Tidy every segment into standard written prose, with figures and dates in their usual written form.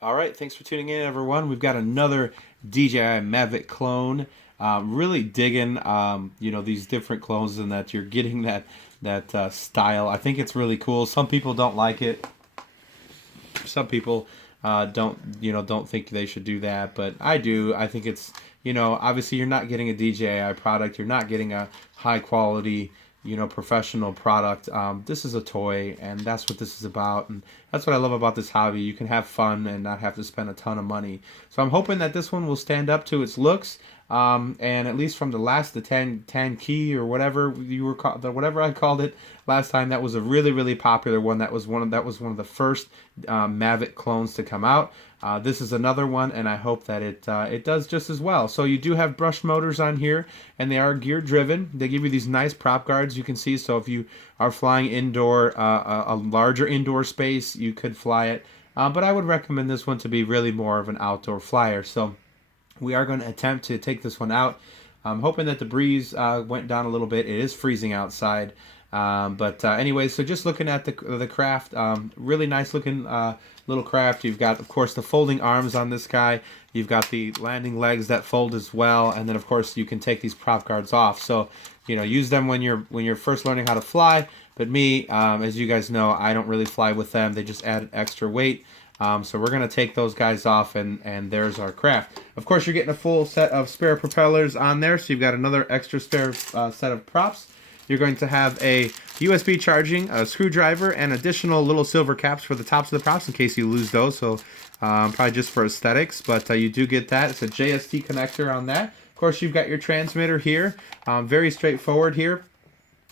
All right, thanks for tuning in, everyone. We've got another DJI Mavic clone. Really digging, these different clones and that you're getting that style. I think it's really cool. Some people don't like it. Some people don't think they should do that, but I do. I think it's obviously you're not getting a DJI product. You're not getting a high quality professional product. This is a toy, and that's what this is about, and that's what I love about this hobby. You can have fun and not have to spend a ton of money. So I'm hoping that this one will stand up to its looks. And at least from the 10 key or whatever you were whatever I called it last time, that was a really really popular one. That was one of the first Mavic clones to come out. This is another one, and I hope that it does just as well. So you do have brush motors on here, and they are gear driven. They give you these nice prop guards you can see. So if you are flying indoor, a larger indoor space, you could fly it. But I would recommend this one to be really more of an outdoor flyer. So we are going to attempt to take this one out. I'm hoping that the breeze went down a little bit. It is freezing outside. But anyway, so just looking at the craft, really nice looking little craft. You've got, of course, the folding arms on this guy. You've got the landing legs that fold as well. And then, of course, you can take these prop guards off. So, use them when you're first learning how to fly. But me, as you guys know, I don't really fly with them. They just add extra weight. So we're going to take those guys off, and there's our craft. Of course, you're getting a full set of spare propellers on there, so you've got another extra spare set of props. You're going to have a USB charging, a screwdriver, and additional little silver caps for the tops of the props in case you lose those, so probably just for aesthetics, but you do get that. It's a JST connector on that. Of course, you've got your transmitter here. Very straightforward here.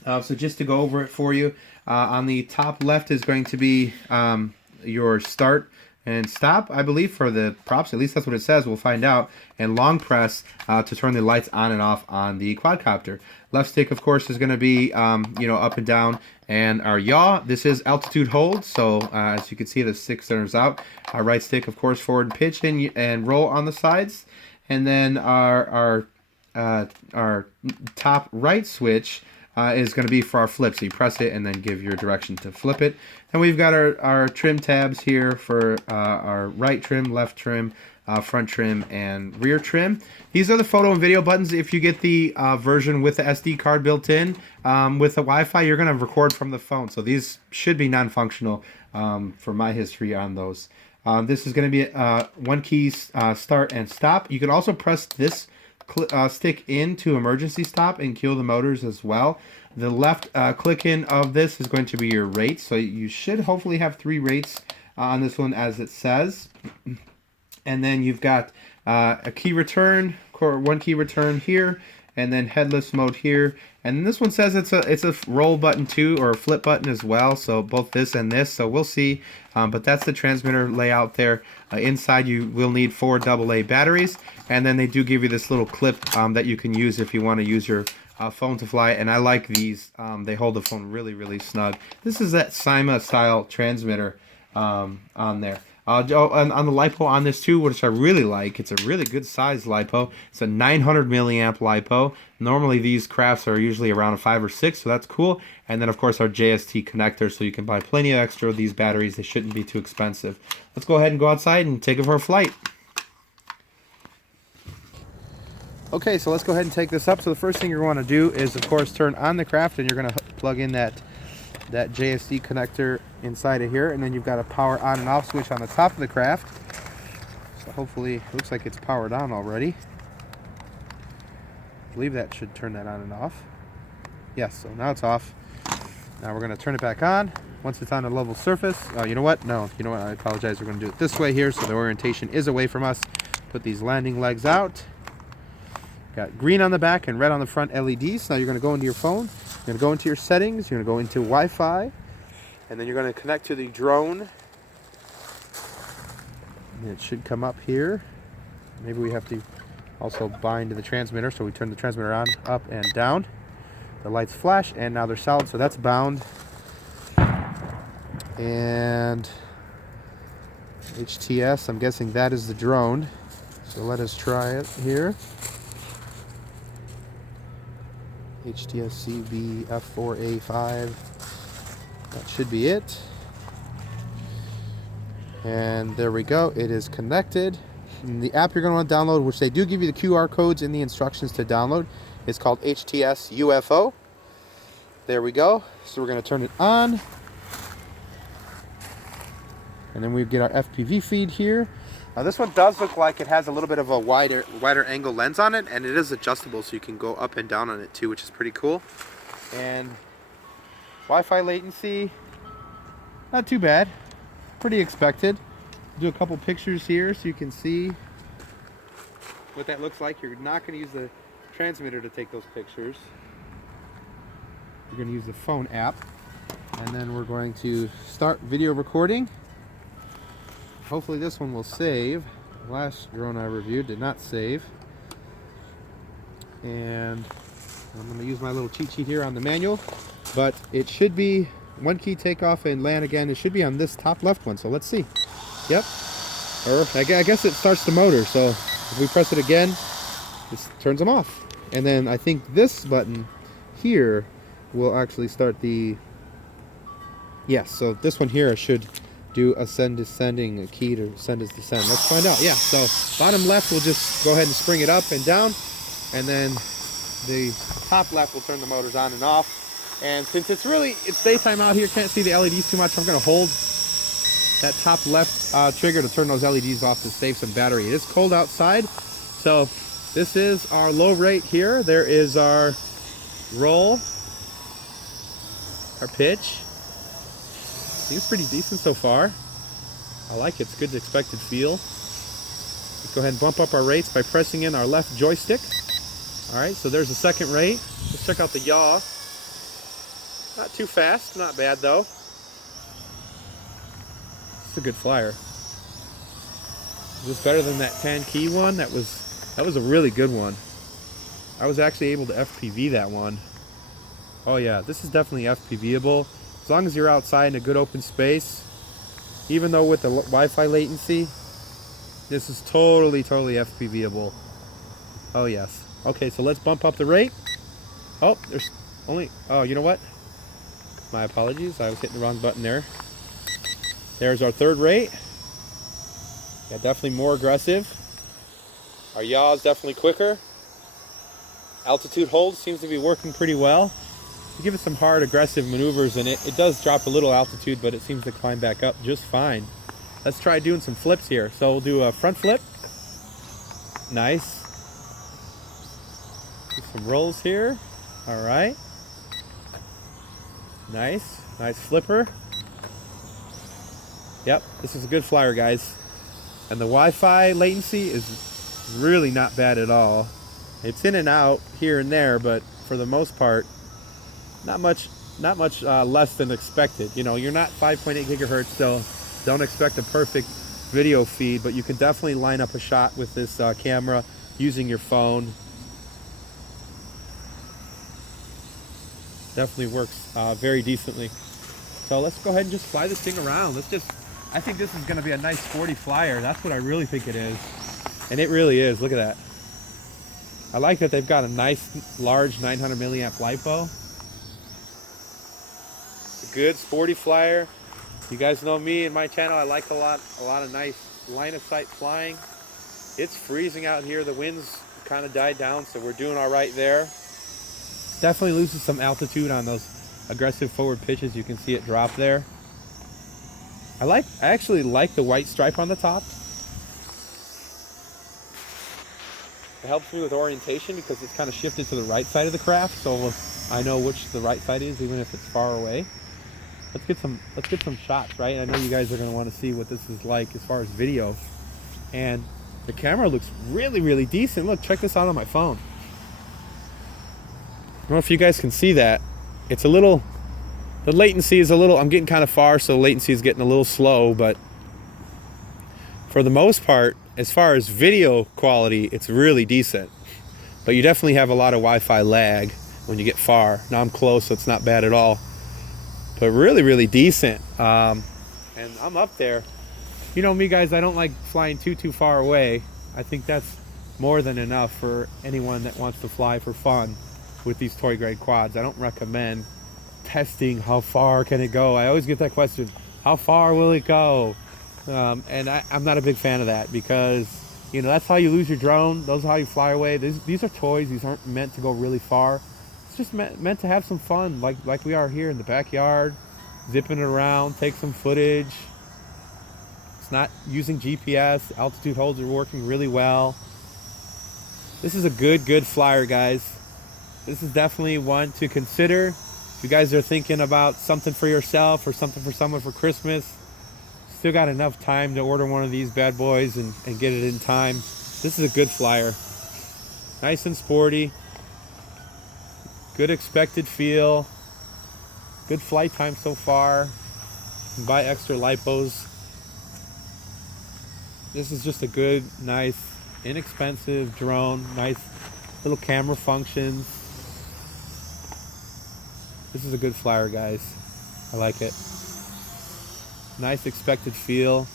So just to go over it for you, on the top left is going to be your start and stop, I believe, for the props. At least that's what it says. We'll find out. And long press to turn the lights on and off on the quadcopter. Left stick, of course, is going to be up and down. And our yaw, this is altitude hold. So as you can see, the stick centers out. Our right stick, of course, forward pitch and roll on the sides. And then our top right switch is going to be for our flip. So you press it and then give your direction to flip it. And we've got our trim tabs here for our right trim, left trim, front trim, and rear trim. These are the photo and video buttons. If you get the version with the SD card built in, with the Wi-Fi, you're going to record from the phone. So these should be non-functional for my history on those. This is going to be one key start and stop. You can also press this stick into emergency stop and kill the motors as well. The left click in of this is going to be your rates, so you should hopefully have 3 rates on this one as it says. And then you've got a key return, one key return here, and then headless mode here. And this one says it's a roll button too, or a flip button as well, so both this and this, so we'll see. But that's the transmitter layout there. Inside you will need 4 AA batteries, and then they do give you this little clip that you can use if you want to use your phone to fly, and I like these. They hold the phone really really snug. This is that Cyma style transmitter on there. On the LiPo on this too, which I really like. It's a really good size LiPo. It's a 900 milliamp LiPo. Normally these crafts are usually around a 5 or 6, so that's cool. And then of course our JST connector, so you can buy plenty of extra of these batteries. They shouldn't be too expensive. Let's go ahead and go outside and take it for a flight. Okay, so let's go ahead and take this up. So the first thing you're going to do is, of course, turn on the craft, and you're going to plug in that JST connector inside of here, and then you've got a power on and off switch on the top of the craft. So hopefully, it looks like it's powered on already. I believe that should turn that on and off. Yes, so now it's off. Now we're going to turn it back on. Once it's on a level surface, you know what? No, you know what? I apologize. We're going to do it this way here, so the orientation is away from us. Put these landing legs out. Got green on the back and red on the front LEDs. Now you're going to go into your phone. You're going to go into your settings. You're going to go into Wi-Fi. And then you're going to connect to the drone. And it should come up here. Maybe we have to also bind to the transmitter. So we turn the transmitter on, up and down. The lights flash, and now they're solid. So that's bound. And HTS, I'm guessing that is the drone. So let us try it here. HTSCB F4A5. That should be it. And there we go, it is connected. And the app you're going to want to download, which they do give you the QR codes in the instructions to download, is called HTS UFO. There we go. So we're going to turn it on. And then we get our FPV feed here. Now this one does look like it has a little bit of a wider angle lens on it, and it is adjustable so you can go up and down on it too, which is pretty cool. And Wi-Fi latency, not too bad, pretty expected. Do a couple pictures here so you can see what that looks like. You're not going to use the transmitter to take those pictures. You're going to use the phone app, and then we're going to start video recording. Hopefully this one will save. The last drone I reviewed did not save. And I'm going to use my little cheat sheet here on the manual, but it should be one key takeoff and land again. It should be on this top left one, so let's see. Yep. Or I guess it starts the motor, so if we press it again, this turns them off. And then I think this button here will actually start the... Yes, so this one here should do ascend descending, a key to ascend is descend. Let's find out. Yeah, so bottom left will just go ahead and spring it up and down, and then the top left will turn the motors on and off. And since it's daytime out here, can't see the LEDs too much, I'm going to hold that top left trigger to turn those LEDs off to save some battery. It is cold outside, so this is our low rate here. There is our roll, our pitch. Seems pretty decent so far. I like it. It's good expected feel. Let's go ahead and bump up our rates by pressing in our left joystick. All right, so there's the second rate. Let's check out the yaw. Not too fast, not bad though. It's a good flyer. Is this better than that 10 key one? That was a really good one. I was actually able to FPV that one. Oh yeah, this is definitely FPV-able. As long as you're outside in a good open space, even though with the Wi-Fi latency, this is totally FPV-able. Oh yes. Okay, so let's bump up the rate. Oh, there's only, oh, you know what? My apologies, I was hitting the wrong button there. There's our third rate. Yeah, definitely more aggressive. Our yaw is definitely quicker. Altitude hold seems to be working pretty well. You give it some hard, aggressive maneuvers and it does drop a little altitude, but it seems to climb back up just fine. Let's try doing some flips here. So we'll do a front flip. Nice. Do some rolls here. All right. Nice. Nice flipper. Yep, this is a good flyer, guys. And the Wi-Fi latency is really not bad at all. It's in and out here and there, but for the most part, not much less than expected. You know, you're not 5.8 gigahertz, so don't expect a perfect video feed, but you can definitely line up a shot with this camera using your phone. Definitely works very decently. So let's go ahead and just fly this thing around. I think this is going to be a nice sporty flyer. That's what I really think it is. And it really is. Look at that. I like that they've got a nice, large 900 milliamp LiPo. It's a good sporty flyer. You guys know me and my channel. I like a lot of nice line of sight flying. It's freezing out here. The winds kind of died down, so we're doing all right there. Definitely loses some altitude on those aggressive forward pitches. You can see it drop there. I actually like the white stripe on the top. It helps me with orientation because it's kind of shifted to the right side of the craft, so I know which the right side is, even if it's far away. Let's get some shots, right? I know you guys are going to want to see what this is like as far as video. And the camera looks really, really decent. Look, check this out on my phone. I don't know if you guys can see that. It's a little, the latency is a little, I'm getting kind of far, so latency is getting a little slow, but for the most part, as far as video quality, it's really decent. But you definitely have a lot of Wi-Fi lag when you get far. Now I'm close, so it's not bad at all. But really, really decent. And I'm up there. You know me, guys, I don't like flying too far away. I think that's more than enough for anyone that wants to fly for fun with these toy grade quads. I don't recommend testing how far can it go. I always get that question, how far will it go? And I'm not a big fan of that because, you know, that's how you lose your drone. Those are how you fly away. These are toys. These aren't meant to go really far. It's just meant to have some fun, like we are here in the backyard, zipping it around, take some footage. It's not using GPS. Altitude holds are working really well. This is a good flyer, guys. This is definitely one to consider. If you guys are thinking about something for yourself or something for someone for Christmas, still got enough time to order one of these bad boys and get it in time. This is a good flyer. Nice and sporty. Good expected feel. Good flight time so far. You can buy extra lipos. This is just a good, nice, inexpensive drone. Nice little camera functions. This is a good flyer, guys. I like it. Nice expected feel.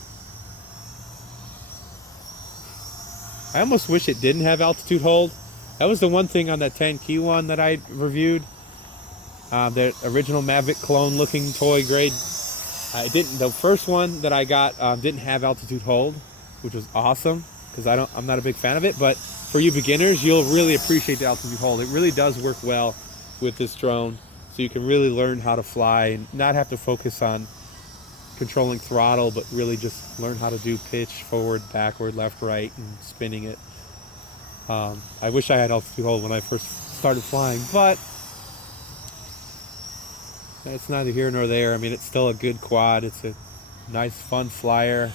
I almost wish it didn't have altitude hold. That was the one thing on that 10 key one that I reviewed. The original Mavic clone looking toy grade. The first one that I got didn't have altitude hold, which was awesome because I'm not a big fan of it. But for you beginners, you'll really appreciate the altitude hold. It really does work well with this drone, so you can really learn how to fly and not have to focus on controlling throttle, but really just learn how to do pitch, forward, backward, left, right, and spinning it. I wish I had altitude hold when I first started flying, but it's neither here nor there. I mean, it's still a good quad. It's a nice, fun flyer,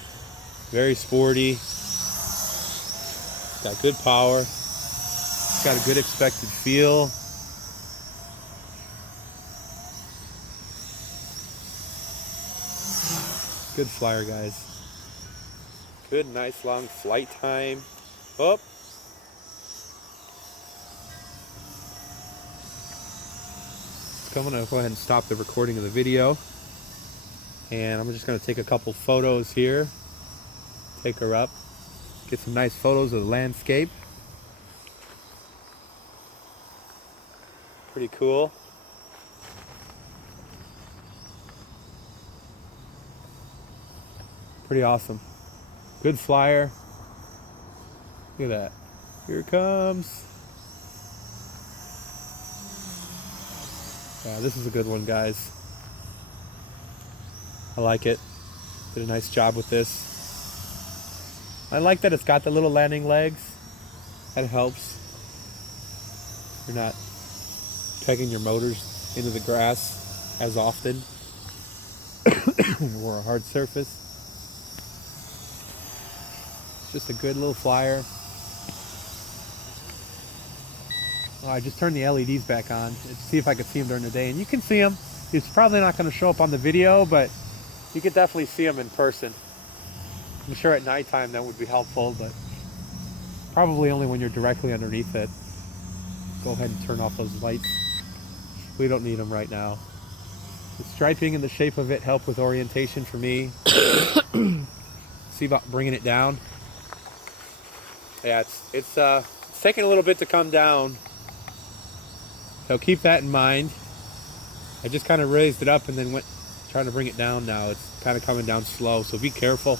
very sporty. It's got good power. It's got a good expected feel. Good flyer, guys. Good, nice, long flight time. Oh. So I'm gonna go ahead and stop the recording of the video. And I'm just gonna take a couple photos here. Take her up. Get some nice photos of the landscape. Pretty cool. Pretty awesome. Good flyer. Look at that. Here it comes. Yeah, this is a good one, guys. I like it. Did a nice job with this. I like that it's got the little landing legs. That helps. You're not pegging your motors into the grass as often or a hard surface. Just a good little flyer. Oh, I just turned the LEDs back on to see if I could see them during the day, and you can see them. It's probably not going to show up on the video, but you could definitely see them in person. I'm sure at nighttime that would be helpful, but probably only when you're directly underneath it. Go ahead and turn off those lights. We don't need them right now. The striping and the shape of it help with orientation for me. See about bringing it down. Yeah, it's taking a little bit to come down, so keep that in mind. I just kind of raised it up and then went trying to bring it down now. It's kind of coming down slow, so be careful.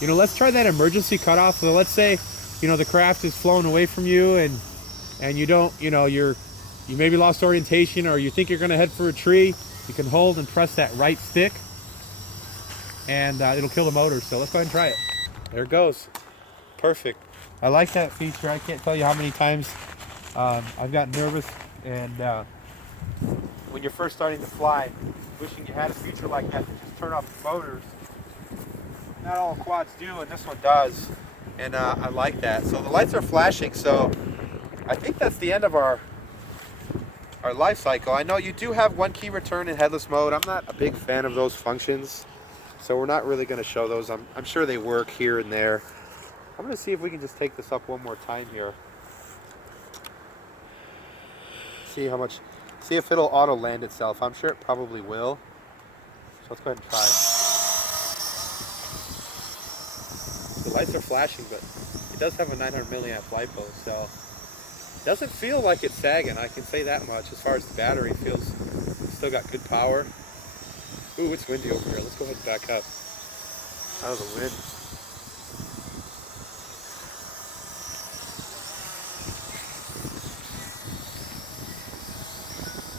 You know, let's try that emergency cutoff. So let's say, you know, the craft is flown away from you and you don't, you know, you maybe lost orientation, or you think you're going to head for a tree. You can hold and press that right stick, and it'll kill the motor. So let's go ahead and try it. There it goes. Perfect. I like that feature. I can't tell you how many times I've gotten nervous, and when you're first starting to fly, wishing you had a feature like that to just turn off the motors. Not all quads do, and this one does, and I like that. So the lights are flashing, so I think that's the end of our life cycle. I know you do have one key return in headless mode. I'm not a big fan of those functions, so we're not really going to show those. I'm sure they work here and there. I'm going to see if we can just take this up one more time here. See if it'll auto land itself. I'm sure it probably will. So let's go ahead and try. The lights are flashing, but it does have a 900 milliamp LiPo, so it doesn't feel like it's sagging. I can say that much. As far as the battery, feels it's still got good power. Ooh, it's windy over here. Let's go ahead and back up. Out of the wind.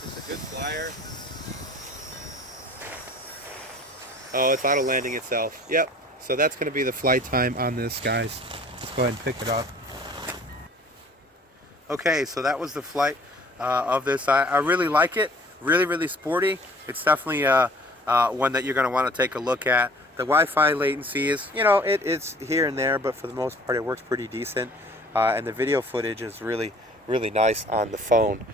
It's a good flyer. Oh, it's auto landing itself. Yep. So that's going to be the flight time on this, guys. Let's go ahead and pick it up. Okay, so that was the flight of this. I really like it. Really, really sporty. It's definitely one that you're going to want to take a look at. The Wi-Fi latency is, you know, it's here and there, but for the most part it works pretty decent. And the video footage is really, really nice on the phone.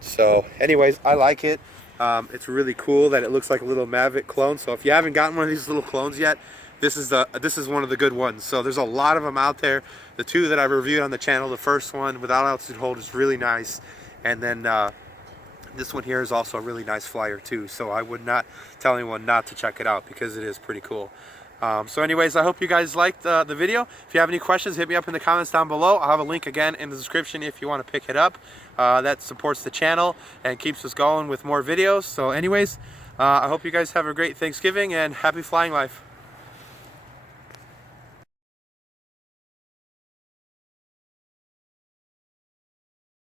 So anyways, I like it. It's really cool that it looks like a little Mavic clone. So if you haven't gotten one of these little clones yet, this is one of the good ones. So there's a lot of them out there. The two that I've reviewed on the channel, the first one without altitude hold is really nice, and then this one here is also a really nice flyer too. So I would not tell anyone not to check it out because it is pretty cool. So anyways, I hope you guys liked the video. If you have any questions, hit me up in the comments down below. I'll have a link again in the description if you want to pick it up. That supports the channel and keeps us going with more videos. So anyways, I hope you guys have a great Thanksgiving and happy flying life.